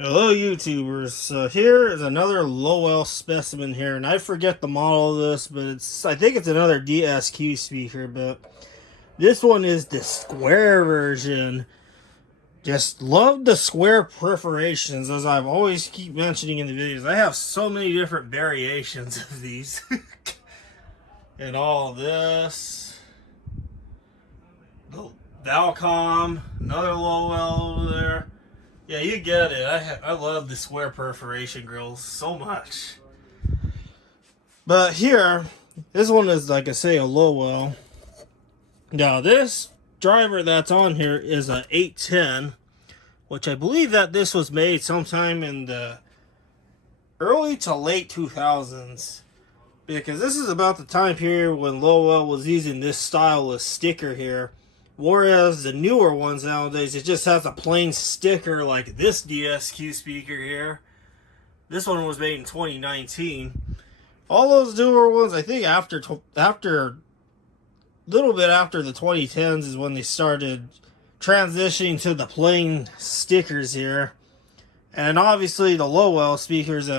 Hello YouTubers, so here is another Lowell specimen here, and I forget the model of this, but I think it's another DSQ speaker, but this one is the square version. Just love the square perforations, as I've always keep mentioning in the videos. I have so many different variations of these. And all this. The Valcom, another Lowell over there. Yeah, you get it. I love the square perforation grills so much. But here, this one is, like I say, a Lowell. Now, this driver that's on here is a 810, which I believe that this was made sometime in the early to late 2000s. Because this is about the time period when Lowell was using this style of sticker here. Whereas the newer ones nowadays, it just has a plain sticker like this DSQ speaker here. This one was made in 2019. All those newer ones, I think after little bit after the 2010s is when they started transitioning to the plain stickers here. And obviously the Lowell speakers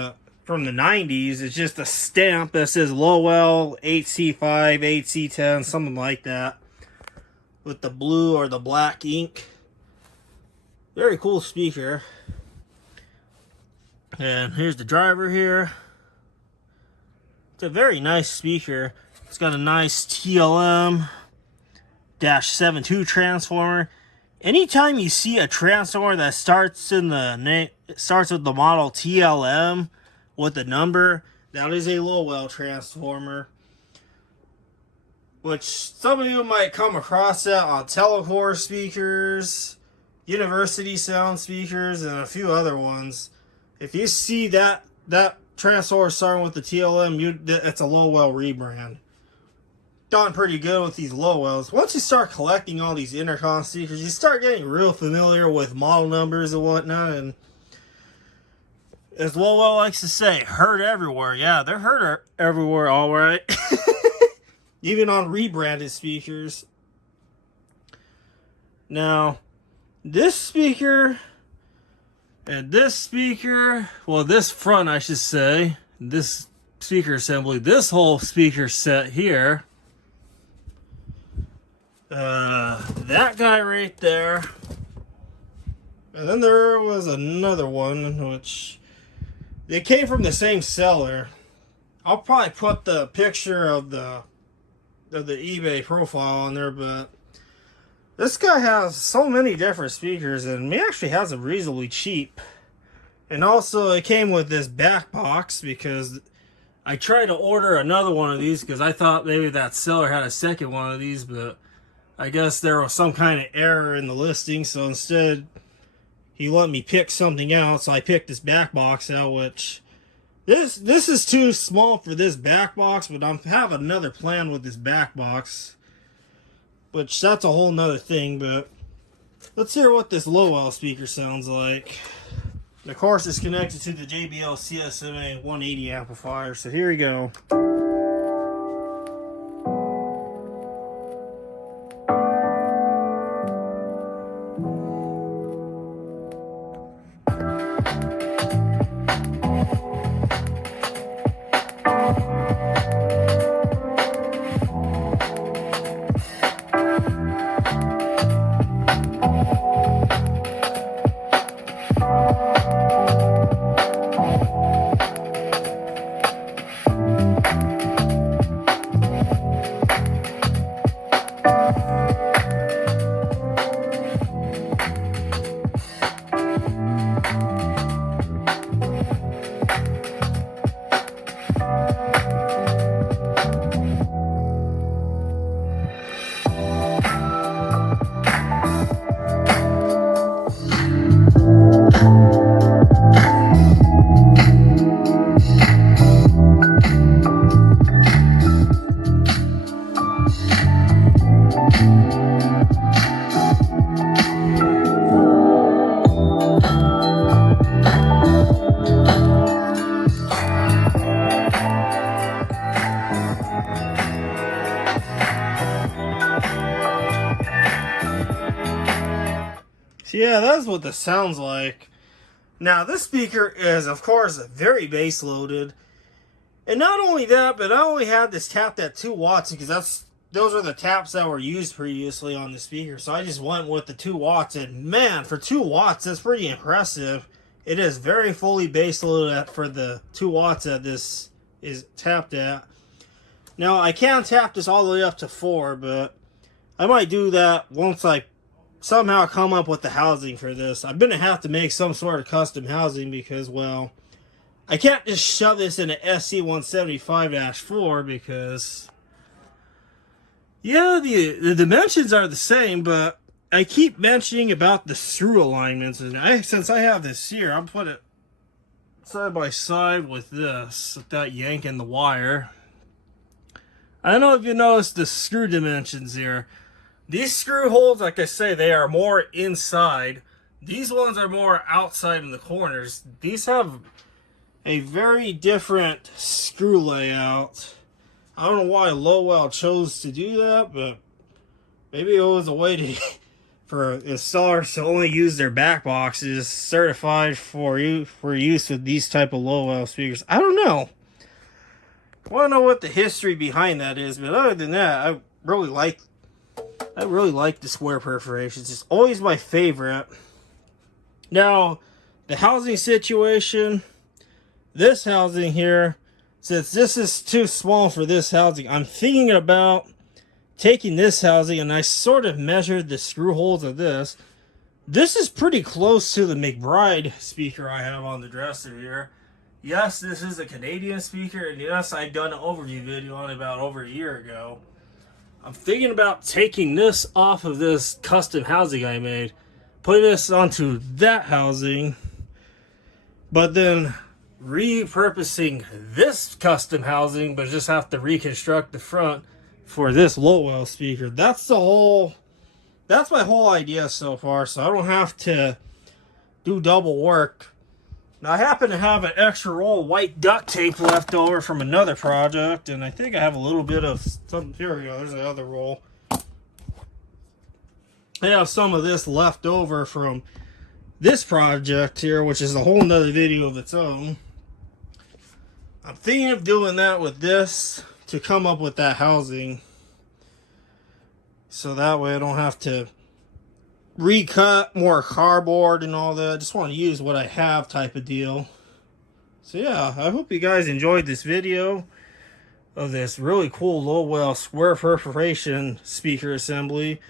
from the 90s, it's just a stamp that says Lowell 8C5, 8C10, something like that, with the blue or the black ink. Very cool speaker. And here's the driver here. It's a very nice speaker. It's got a nice TLM-72 transformer. Anytime you see a transformer that starts with the model TLM with the number, that is a Lowell transformer. Which some of you might come across that on Telecore speakers, University Sound speakers, and a few other ones. If you see that transformer starting with the TLM, it's a Lowell rebrand. Done pretty good with these Lowells. Once you start collecting all these Intercom speakers, you start getting real familiar with model numbers and whatnot. And as Lowell likes to say, heard everywhere. Yeah, they're heard everywhere, all right. Even on rebranded speakers. Now, this speaker and this speaker, well, this front, I should say, this speaker assembly, this whole speaker set here, that guy right there, and then there was another one, which they came from the same seller. I'll probably put the picture of the eBay profile on there, but this guy has so many different speakers, and he actually has them reasonably cheap. And also it came with this back box, because I tried to order another one of these because I thought maybe that seller had a second one of these, but I guess there was some kind of error in the listing, so instead he let me pick something else. So I picked this back box out, which This is too small for this back box, but I have another plan with this back box, which that's a whole nother thing. But let's hear what this Lowell speaker sounds like. And of course, it's connected to the JBL CSMA 180 amplifier, so here we go. So yeah, that's what this sounds like. Now this speaker is of course very bass loaded. And not only that, but I only had this tapped at 2 watts because those are the taps that were used previously on the speaker. So I just went with the 2 watts, and man, for 2 watts, that's pretty impressive. It is very fully bass loaded for the 2 watts that this is tapped at. Now I can tap this all the way up to 4, but I might do that once I somehow come up with the housing for this. I'm going to have to make some sort of custom housing because, well, I can't just shove this in an SC175-4 because, yeah, the dimensions are the same, but I keep mentioning about the screw alignments. And since I have this here, I'll put it side by side with this without yanking the wire. I don't know if you noticed the screw dimensions here. These screw holes, like I say, they are more inside. These ones are more outside in the corners. These have a very different screw layout. I don't know why Lowell chose to do that, but maybe it was a way for installers to only use their back boxes certified for use with these type of Lowell speakers. I don't know. I want to know what the history behind that is, but other than that, I really like the square perforations. It's always my favorite. Now, the housing situation. This housing here, since this is too small for this housing, I'm thinking about taking this housing, and I sort of measured the screw holes of this. This is pretty close to the McBride speaker I have on the dresser here. Yes, this is a Canadian speaker, and yes, I've done an overview video on it about over a year ago. I'm thinking about taking this off of this custom housing I made, putting this onto that housing, but then repurposing this custom housing, but just have to reconstruct the front for this Lowell speaker. That's my whole idea so far, so I don't have to do double work. Now I happen to have an extra roll of white duct tape left over from another project, and I think I have a little bit of some. Here we go, there's the other roll. I have some of this left over from this project here, which is a whole nother video of its own. I'm thinking of doing that with this to come up with that housing, so that way I don't have to recut more cardboard and all that. I just want to use what I have type of deal. So yeah, I hope you guys enjoyed this video of this really cool Lowell square perforation speaker assembly.